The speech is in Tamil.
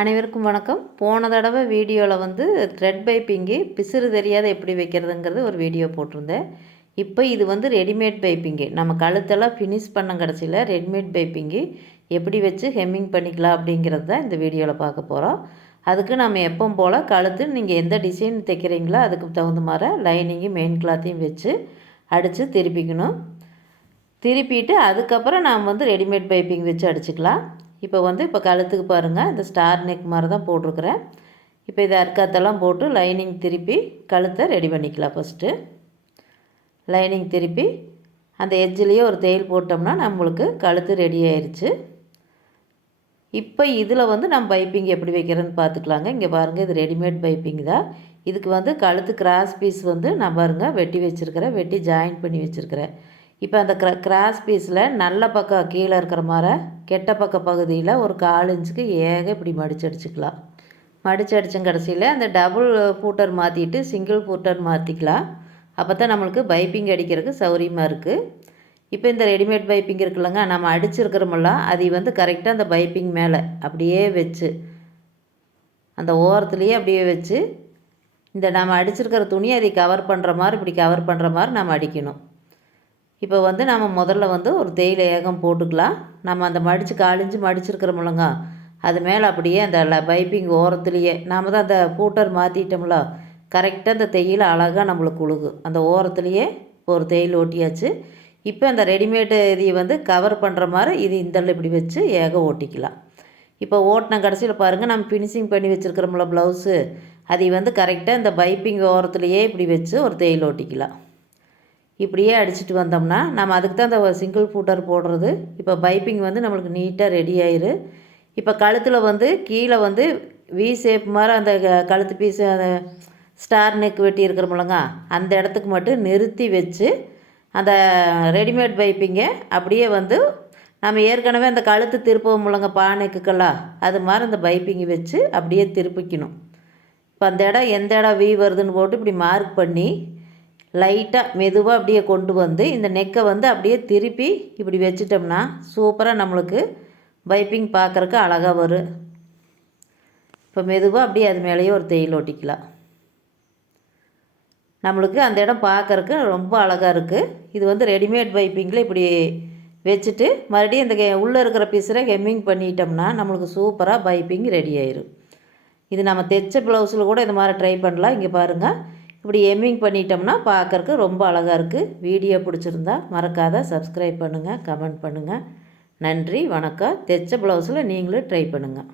அனைவருக்கும் வணக்கம். போன தடவை வீடியோவில் வந்து த்ரெட் பைப்பிங்கு பிசுறு தெரியாத எப்படி வைக்கிறதுங்கிறது ஒரு வீடியோ போட்டிருந்தேன். இப்போ இது வந்து ரெடிமேட் பைப்பிங்கு நம்ம கழுத்தெல்லாம் ஃபினிஷ் பண்ண கடைசியில் ரெடிமேட் பைப்பிங்கு எப்படி வச்சு ஹெம்மிங் பண்ணிக்கலாம் அப்படிங்கிறது தான் இந்த வீடியோவில் பார்க்க போகிறோம் அதுக்கு நம்ம எப்போ போல் கழுத்து நீங்கள் எந்த டிசைன் தைக்கிறீங்களோ அதுக்கு தகுந்த மாதிரி லைனிங்கு மெயின் கிளாத்தையும் வச்சு அடித்து திருப்பிக்கணும். திருப்பிட்டு அதுக்கப்புறம் நாம் வந்து ரெடிமேட் பைப்பிங் வச்சு அடிச்சுக்கலாம். இப்போ வந்து இப்போ கழுத்துக்கு பாருங்கள் இந்த ஸ்டார் நெக் மாதிரி தான் போட்டிருக்கிறேன். இப்போ இதை அர்க்காத்தெல்லாம் போட்டு லைனிங் திருப்பி கழுத்தை ரெடி பண்ணிக்கலாம் ஃபஸ்ட்டு லைனிங் திருப்பி அந்த எஜ்ஜிலேயே ஒரு தையல் போட்டோம்னா நம்மளுக்கு கழுத்து ரெடி ஆயிடுச்சு இப்போ இதில் வந்து நம்ம பைப்பிங் எப்படி வைக்கிறேன்னு பார்த்துக்கலாங்க. இங்கே பாருங்கள் இது ரெடிமேட் பைப்பிங் தான். இதுக்கு வந்து கழுத்து கிராஸ் பீஸ் வந்து நான் பாருங்கள் வெட்டி வச்சுருக்கிறேன் வெட்டி ஜாயின் பண்ணி வச்சுருக்கிறேன். இப்போ அந்த க்ர கிராஸ் பீஸில் நல்ல பக்கம் கீழே இருக்கிற மாதிரி கெட்ட பக்க பகுதியில் ஒரு கால் இன்ச்சுக்கு ஏக இப்படி மடிச்சு அடிச்சுக்கலாம். மடிச்சு அடித்த கடைசியில் அந்த டபுள் பூட்டர் மாற்றிட்டு சிங்கிள் பூட்டர் மாற்றிக்கலாம். அப்போ தான் நம்மளுக்கு பைப்பிங் அடிக்கிறதுக்கு சௌரியமாக இருக்குது இப்போ இந்த ரெடிமேட் பைப்பிங் இருக்குல்லங்க நம்ம அடிச்சிருக்கிறோமெல்லாம் அதை வந்து கரெக்டாக அந்த பைப்பிங் மேலே அப்படியே வச்சு அந்த ஓரத்துலேயே அப்படியே வச்சு இந்த நம்ம அடிச்சிருக்கிற துணியை அதை கவர் பண்ணுற மாதிரி இப்படி கவர் பண்ணுற மாதிரி நம்ம அடிக்கணும். இப்போ வந்து நம்ம முதல்ல வந்து ஒரு தேயிலை ஏகம் போட்டுக்கலாம். நம்ம அந்த மடித்து காலிஞ்சு மடிச்சிருக்கிறோம்லங்க அது மேலே அப்படியே அந்த பைப்பிங் ஓரத்துலேயே நாம் தான் அந்த பூட்டர் மாற்றிட்டோம்ல கரெக்டாக அந்த தேயிலை அழகாக நம்மளுக்கு உழுகு. அந்த ஓரத்துலேயே ஒரு தேயில் ஓட்டியாச்சு. இப்போ அந்த ரெடிமேடு இதையை வந்து கவர் பண்ணுற மாதிரி இது இந்தள்ள இப்படி வச்சு ஏக ஓட்டிக்கலாம். இப்போ ஓட்டின கடைசியில் பாருங்கள் நம்ம ஃபினிஷிங் பண்ணி வச்சுருக்கிறோம்ல ப்ளவுஸு அதை வந்து கரெக்டாக இந்த பைப்பிங் ஓரத்துலேயே இப்படி வச்சு ஒரு தேயில் ஓட்டிக்கலாம். இப்படியே அடிச்சுட்டு வந்தோம்னா நம்ம அதுக்கு தான் அந்த சிங்கிள் ஃபூட்டர் போடுறது. இப்போ பைப்பிங் வந்து நம்மளுக்கு நீட்டாக ரெடி ஆயிரு. இப்போ கழுத்தில் வந்து கீழே வந்து வி ஷேப் மாதிரி அந்த கழுத்து பீஸு அந்த ஸ்டார் நெக் வெட்டி இருக்கிறோம்லங்க அந்த இடத்துக்கு மட்டும் நிறுத்தி வச்சு அந்த ரெடிமேட் பைப்பிங்கை அப்படியே வந்து நம்ம ஏற்கனவே அந்த கழுத்து திருப்பவும் முழங்க பானைக்குக்கெல்லாம் அது மாதிரி அந்த பைப்பிங்கை வச்சு அப்படியே திருப்பிக்கணும். இப்போ அந்த இடம் எந்த இடம் வீ வருதுன்னு போட்டு இப்படி மார்க் பண்ணி லைட்டாக மெதுவாக அப்படியே கொண்டு வந்து இந்த நெக்கை வந்து அப்படியே திருப்பி இப்படி வச்சிட்டோம்னா சூப்பராக நம்மளுக்கு பைப்பிங் பார்க்குறக்கு அழகாக வரும். இப்போ மெதுவாக அப்படியே அது மேலேயே ஒரு தையல் ஒட்டிக்கலாம். நம்மளுக்கு அந்த இடம் பார்க்குறக்கு ரொம்ப அழகாக இருக்குது இது வந்து ரெடிமேட் பைப்பிங்கில் இப்படி வச்சுட்டு மறுபடியும் இந்த கே உள்ளே இருக்கிற பீஸரை ஹெம்மிங் பண்ணிட்டோம்னா நம்மளுக்கு சூப்பராக பைப்பிங் ரெடி ஆயிரும். இது நம்ம தைச்ச ப்ளவுஸில் கூட இந்த மாதிரி ட்ரை பண்ணலாம். இங்கே பாருங்கள் இப்படி எம்மிங் பண்ணிட்டோம்னா பார்க்குறக்கு ரொம்ப அழகாக இருக்குது வீடியோ பிடிச்சிருந்தா மறக்காத சப்ஸ்கிரைப் பண்ணுங்கள் கமெண்ட் பண்ணுங்கள் நன்றி வணக்கம். தைச்ச ப்ளவுஸில் நீங்களும் ட்ரை பண்ணுங்கள்